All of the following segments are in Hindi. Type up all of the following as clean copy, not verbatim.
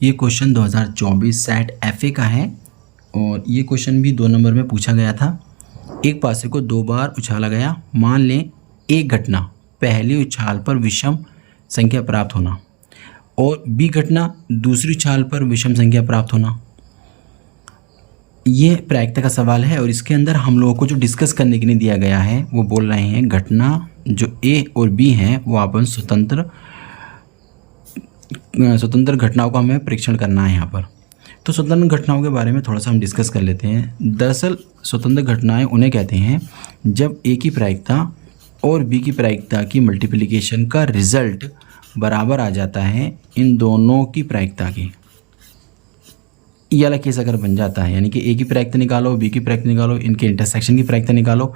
ये क्वेश्चन 2024 सैट एफए का है और ये क्वेश्चन भी 2 नंबर में पूछा गया था। एक पासे को 2 बार उछाला गया। मान लें एक घटना पहली उछाल पर विषम संख्या प्राप्त होना और बी घटना दूसरी उछाल पर विषम संख्या प्राप्त होना। ये प्रायिकता का सवाल है और इसके अंदर हम लोगों को जो डिस्कस करने के लिए दिया गया है वो बोल रहे हैं घटना जो ए और बी हैं वो अपन स्वतंत्र घटनाओं का हमें परीक्षण करना है यहाँ पर। तो स्वतंत्र घटनाओं के बारे में थोड़ा सा हम डिस्कस कर लेते हैं। दरअसल स्वतंत्र घटनाएं उन्हें कहते हैं जब ए की प्रायिकता और बी की प्रायिकता की मल्टीप्लिकेशन का रिजल्ट बराबर आ जाता है इन दोनों की प्रायिकता की। ये वाला केस अगर बन जाता है यानी कि ए की प्रायिकता निकालो, बी की प्रायिकता निकालो, इनके इंटरसेक्शन की प्रायिकता निकालो।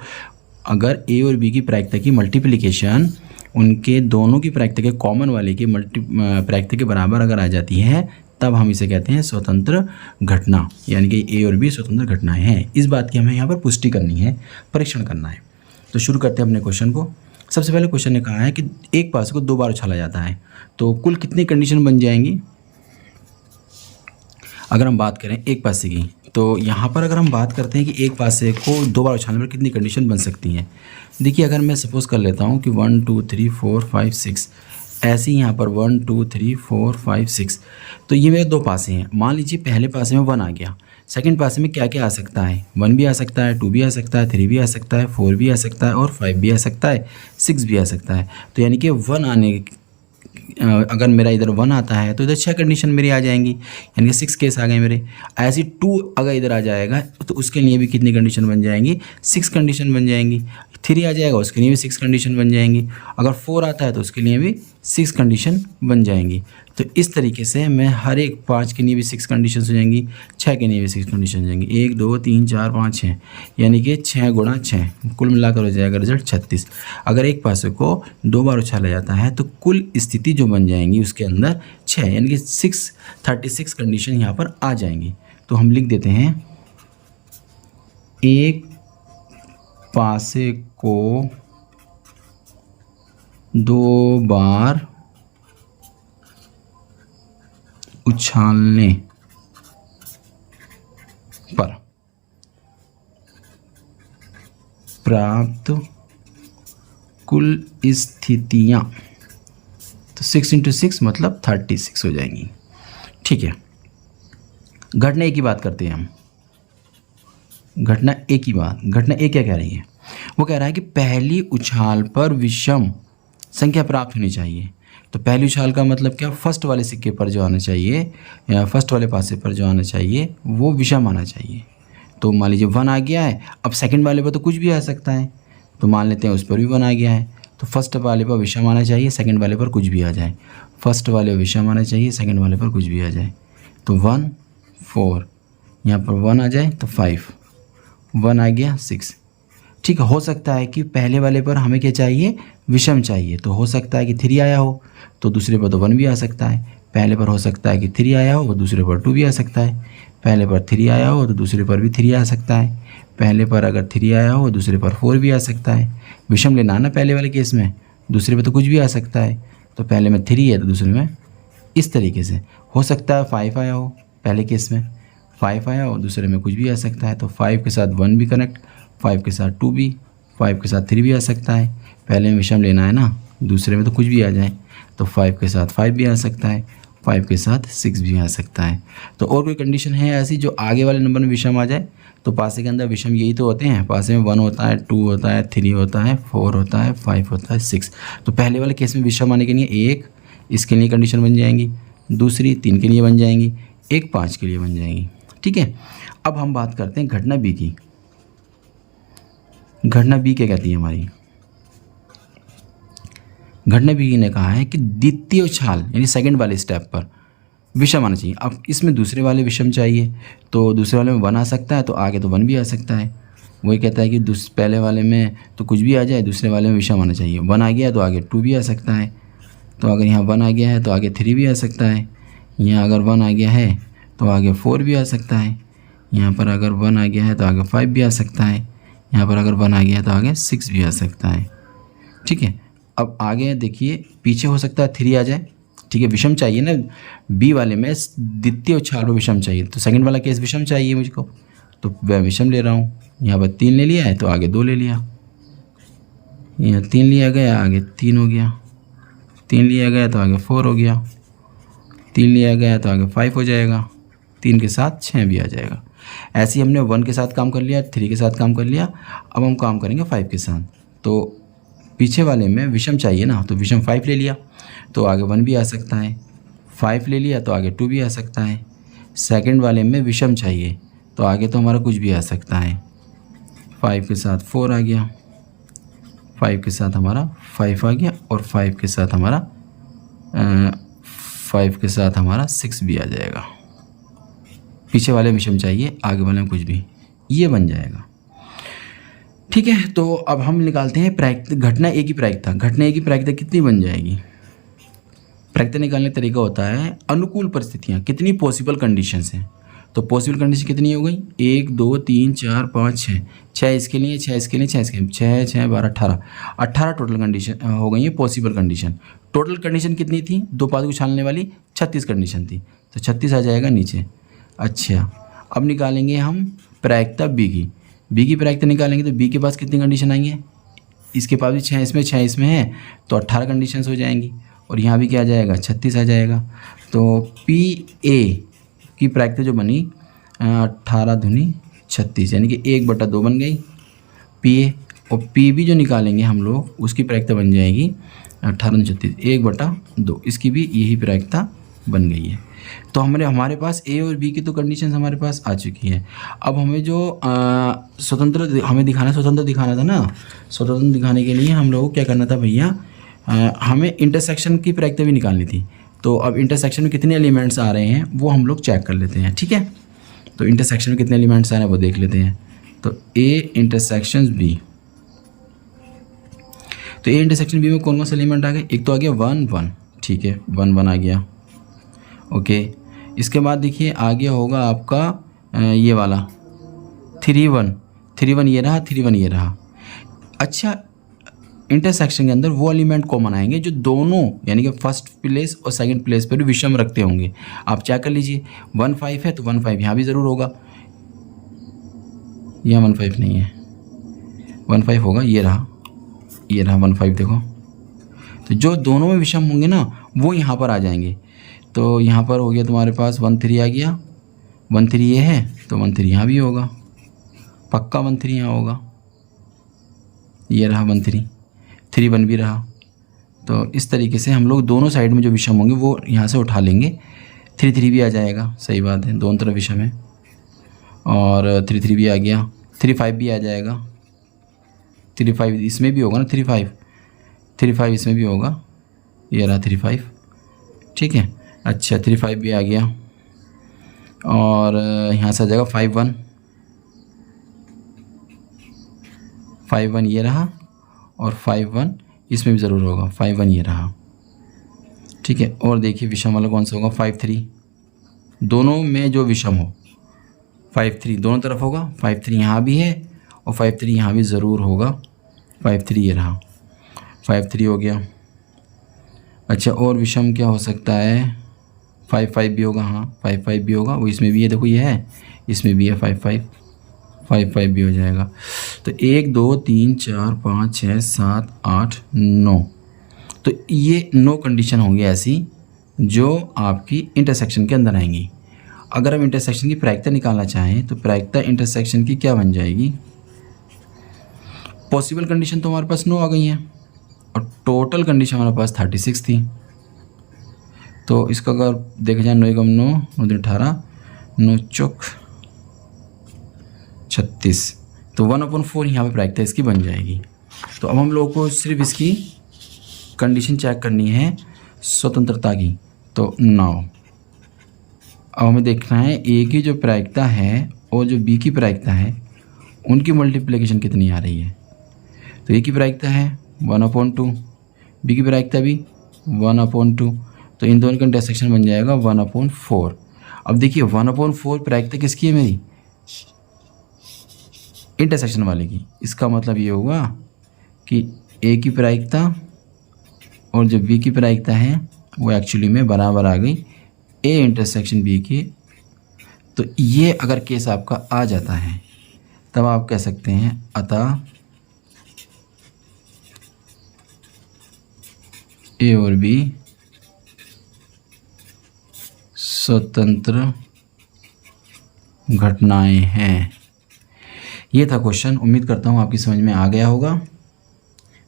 अगर ए और बी की प्रायिकता की मल्टीप्लिकेशन उनके दोनों की प्रायिकता के कॉमन वाले की प्रायिकता के बराबर अगर आ जाती है तब हम इसे कहते हैं स्वतंत्र घटना, यानी कि ए और बी स्वतंत्र घटनाएं हैं। इस बात की हमें यहाँ पर पुष्टि करनी है, परीक्षण करना है। तो शुरू करते हैं अपने क्वेश्चन को। सबसे पहले क्वेश्चन ने कहा है कि एक पासे को 2 बार उछाला जाता है तो कुल कितनी कंडीशन बन जाएंगी। अगर हम बात करें एक पासे की तो यहाँ पर अगर हम बात करते हैं कि एक पासे को 2 बार उछालने पर कितनी कंडीशन बन सकती हैं। देखिए अगर मैं सपोज़ कर लेता हूँ कि 1 2 3 4 5 6, ऐसे ही यहाँ पर 1 2 3 4 5 6, तो ये मेरे 2 पासे हैं। मान लीजिए पहले पासे में 1 आ गया, सेकंड पासे में क्या क्या आ सकता है, 1 भी आ सकता है, 2 भी आ सकता है, 3 भी आ सकता है, 4 भी आ सकता है और 5 भी आ सकता है, 6 भी आ सकता है। तो यानी कि 1 आने अगर मेरा इधर 1 आता है तो इधर 6 कंडीशन मेरी आ जाएंगी, यानी कि 6 केस आ गए मेरे। ऐसी 2 अगर इधर आ जाएगा तो उसके लिए भी कितनी कंडीशन बन जाएंगी, 6 कंडीशन बन जाएंगी। 3 आ जाएगा उसके लिए भी 6 कंडीशन बन जाएंगी। अगर 4 आता है तो उसके लिए भी 6 कंडीशन बन जाएंगी। तो इस तरीके से मैं हर एक 5 के लिए भी 6 कंडीशन हो जाएंगी, 6 के लिए भी 6 कंडीशन हो जाएंगी। 1 2 3 4 5 6, यानी कि 6 गुणा 6 कुल मिलाकर हो जाएगा रिजल्ट 36। अगर एक पासे को 2 बार उछाला जाता है तो कुल स्थिति जो बन जाएंगी उसके अंदर 6 यानी कि 36 कंडीशन यहाँ पर आ जाएंगी। तो हम लिख देते हैं एक पासे को 2 बार उछालने पर प्राप्त कुल स्थितियाँ, तो 6 × 6 मतलब 36 हो जाएंगी। ठीक है, घटना ए की बात करते हैं हम। घटना ए की बात, घटना ए क्या कह रही है, वो कह रहा है कि पहली उछाल पर विषम संख्या प्राप्त होनी चाहिए। तो पहली उछाल का मतलब क्या, फर्स्ट वाले सिक्के पर जो आना चाहिए या फर्स्ट वाले पासे पर जो आना चाहिए वो विषम आना चाहिए। तो मान लीजिए 1 आ गया है, अब सेकंड वाले पर तो कुछ भी आ सकता है, तो मान लेते हैं उस पर भी 1 आ गया है। तो फर्स्ट वाले पर विषम आना चाहिए, सेकंड वाले पर कुछ भी आ जाए। फर्स्ट वाले पर विषम आना चाहिए, सेकंड वाले पर कुछ भी आ जाए। तो 1 4, यहाँ पर 1 आ जाए तो 5, 1 आ गया 6। ठीक है, हो सकता है कि पहले वाले पर हमें क्या चाहिए, विषम चाहिए। तो हो सकता है कि 3 आया हो तो दूसरे पर तो 1 भी आ सकता है। पहले पर हो सकता है कि 3 आया हो, दूसरे पर 2 भी आ सकता है। पहले पर 3 आया हो तो दूसरे पर भी 3 आ सकता है। पहले पर अगर 3 आया हो दूसरे पर 4 भी आ सकता है। विषम लेना ना पहले वाले केस में, दूसरे पर तो कुछ भी आ सकता है। तो पहले में 3 है तो दूसरे में इस तरीके से हो सकता है। 5 आया हो, पहले केस में 5 आया हो, दूसरे में कुछ भी आ सकता है। तो 5 के साथ 1 भी कनेक्ट, 5 के साथ 2 भी, 5 के साथ 3 भी आ सकता है। पहले में विषम लेना है ना, दूसरे में तो कुछ भी आ जाए। तो 5 के साथ 5 भी आ सकता है, 5 के साथ 6 भी आ सकता है। तो और कोई कंडीशन है ऐसी जो आगे वाले नंबर में विषम आ जाए। तो पासे के अंदर विषम यही तो होते हैं, पासे में 1 होता है, 2 होता है, 3 होता है, 4 होता है, 5 होता है, 6। तो पहले वाले केस में विषम आने के लिए 1 इसके लिए कंडीशन बन जाएंगी, दूसरी 3 के लिए बन जाएंगी, एक 5 के लिए बन जाएंगी। ठीक है, अब हम बात करते हैं घटना बी की। घटना बी क्या कहती है हमारी, घटना बी ने कहा है कि द्वितीय उछाल यानी सेकंड वाले स्टेप पर विषम आना चाहिए। अब इसमें दूसरे वाले विषम चाहिए, तो दूसरे वाले में 1 आ सकता है तो आगे तो 1 भी आ सकता है। वही कहता है कि पहले वाले में तो कुछ भी आ जाए, दूसरे वाले में विषम आना चाहिए। 1 आ गया तो आगे 2 भी आ सकता है। तो अगर यहाँ 1 आ गया है तो आगे 3 भी आ सकता है। यहाँ अगर 1 आ गया है तो आगे 4 भी आ सकता है। यहाँ पर अगर 1 आ गया है तो आगे 5 भी आ सकता है। यहाँ पर अगर 1 आ गया है तो आगे 6 भी आ सकता है। ठीक है, अब आगे देखिए पीछे हो सकता है 3 आ जाए। ठीक है, विषम चाहिए ना, बी वाले में द्वितीय उछाल पर विषम चाहिए, तो सेकंड वाला केस विषम चाहिए मुझको, तो मैं विषम ले रहा हूँ। यहाँ पर 3 ले लिया है तो आगे 2 ले लिया, यहाँ 3 लिया गया आगे 3 हो गया, 3 लिया गया तो आगे 4 हो गया, 3 लिया गया तो आगे 5 हो जाएगा, 3 के साथ 6 भी आ जाएगा। ऐसे ही हमने 1 के साथ काम कर लिया, 3 के साथ काम कर लिया, अब हम काम करेंगे 5 के साथ। तो पीछे वाले में विषम चाहिए ना, तो विषम 5 ले लिया तो आगे 1 भी आ सकता है, 5 ले लिया तो आगे 2 भी आ सकता है। सेकंड वाले में विषम चाहिए तो आगे तो हमारा कुछ भी आ सकता है, 5 के साथ 4 आ गया, 5 के साथ हमारा 5 आ गया, और 5 के साथ हमारा 6 भी आ जाएगा। पीछे वाले विषम चाहिए, आगे वाले में कुछ भी, ये बन जाएगा। ठीक है, तो अब हम निकालते हैं घटना ए की प्रायिकता। घटना ए की प्रायिकता कितनी बन जाएगी? प्रायिकता निकालने का तरीका होता है अनुकूल परिस्थितियाँ, कितनी पॉसिबल कंडीशंस हैं। तो पॉसिबल कंडीशन कितनी हो गई? 1 2 3 4 5 6, 6 इसके लिए, 6 इसके लिए, 6 इसके लिए, 6 6 12 18 टोटल कंडीशन हो गई है पॉसिबल कंडीशन। टोटल कंडीशन कितनी थी? 2 पाद उछालने वाली 36 कंडीशन थी, तो 36 आ जाएगा नीचे। अच्छा, अब निकालेंगे हम प्रायिकता बी की। बी की प्रायिकता निकालेंगे तो बी के पास कितनी कंडीशन आएंगे? इसके पास भी 6 इसमें 6 इसमें है, तो 18 कंडीशंस हो जाएंगी, और यहाँ भी क्या आ जाएगा? 36 आ जाएगा। तो पी ए की प्रायिकता जो बनी 18 दूनी 36, यानी कि 1/2 बन गई पी ए, और पी बी जो निकालेंगे हम लोग उसकी प्रायिकता बन जाएगी 18 दूनी 36, 1/2, इसकी भी यही प्रायिकता बन गई है। तो हमारे पास ए और बी की तो कंडीशंस हमारे पास आ चुकी है। अब हमें जो स्वतंत्र हमें दिखाना, स्वतंत्र दिखाना था ना, स्वतंत्र दिखाने के लिए हम लोगों को क्या करना था भैया, हमें इंटरसेक्शन की प्रायिकता भी निकालनी थी। तो अब इंटरसेक्शन में कितने एलिमेंट्स आ रहे हैं वो हम लोग चेक कर लेते हैं। ठीक है, तो इंटरसेक्शन में कितने एलिमेंट्स आ रहे हैं वो देख लेते हैं। तो ए इंटरसेक्शन बी, तो ए इंटरसेक्शन बी में कौन कौन से एलिमेंट आ गए? एक तो आ गया 1 1, ठीक है, 1 1 आ गया। ओके, इसके बाद देखिए आगे होगा आपका ये वाला 3 1, 3 1 ये रहा, 3 1 ये रहा। अच्छा, इंटरसेक्शन के अंदर वो एलिमेंट कॉमन आएंगे जो दोनों, यानी कि फर्स्ट प्लेस और सेकंड प्लेस पर भी विषम रखते होंगे। आप चेक कर लीजिए, 1 5 है तो 1 5 यहाँ भी ज़रूर होगा, यहाँ 1 5 नहीं है, 1 5 होगा, ये रहा 1 5, देखो। तो जो दोनों में विषम होंगे ना वो यहाँ पर आ जाएंगे। तो यहाँ पर हो गया तुम्हारे पास 1 3 आ गया, 1 3 ये है तो 1 3 यहाँ भी होगा, पक्का 1 3 यहाँ होगा, ये रहा 1 3, 3 1 भी रहा। तो इस तरीके से हम लोग दोनों साइड में जो विषम होंगे वो यहाँ से उठा लेंगे। 3 3 भी आ जाएगा, सही बात है, दोनों तरफ विषम है, और 3 3 भी आ गया, 3 5 भी आ जाएगा, 3 5 इसमें भी होगा ना, 3 5 इसमें भी होगा, ये रहा 3 5, ठीक है। अच्छा, 3 5 भी आ गया, और यहाँ से आ जाएगा 5 1 ये रहा, और 5 1 इसमें भी ज़रूर होगा, 5 1 ये रहा, ठीक है। और देखिए विषम वाला कौन सा होगा? 5 3, दोनों में जो विषम हो 5 3 दोनों तरफ होगा, 5 3 यहाँ भी है और 5 3 यहाँ भी ज़रूर होगा, 5 3 ये रहा, 5 3 हो गया। अच्छा, और विषम क्या हो सकता है? 5 5 भी होगा, हाँ 5 5 भी होगा, वो इसमें भी है, देखो ये है, इसमें भी है 5 5 भी हो जाएगा। तो 1 2 3 4 5 6 7 8 9, तो ये 9 कंडीशन होंगी ऐसी जो आपकी इंटरसेक्शन के अंदर आएंगी। अगर हम इंटरसेक्शन की प्रायिकता निकालना चाहें तो प्रायिकता इंटरसेक्शन की क्या बन जाएगी? पॉसिबल कंडीशन तो हमारे पास 9 आ गई हैं, और टोटल कंडीशन हमारे पास 36 थी। तो इसका अगर देखा जाए 9 कम 9 9 18 9 चौक 36, तो 1/4 यहाँ पे प्रायिकता इसकी बन जाएगी। तो अब हम लोग को सिर्फ इसकी कंडीशन चेक करनी है स्वतंत्रता की। तो 9, अब हमें देखना है ए की जो प्रायिकता है और जो बी की प्रायिकता है उनकी मल्टीप्लिकेशन कितनी आ रही है। तो ए की प्रायिकता है 1/2, बी की प्रायिकता भी 1/2, तो इन दोनों का इंटरसेक्शन बन जाएगा 1/4। अब देखिए 1/4 प्रायिकता किसकी है? मेरी इंटरसेक्शन वाले की। इसका मतलब ये हुआ कि ए की प्रायिकता और जो बी की प्रायिकता है वो एक्चुअली में बराबर आ गई ए इंटरसेक्शन बी की, तो ये अगर केस आपका आ जाता है तब आप कह सकते हैं अतः ए और बी स्वतंत्र घटनाएं हैं। ये था क्वेश्चन। उम्मीद करता हूँ आपकी समझ में आ गया होगा।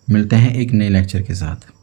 मिलते हैं एक नए लेक्चर के साथ।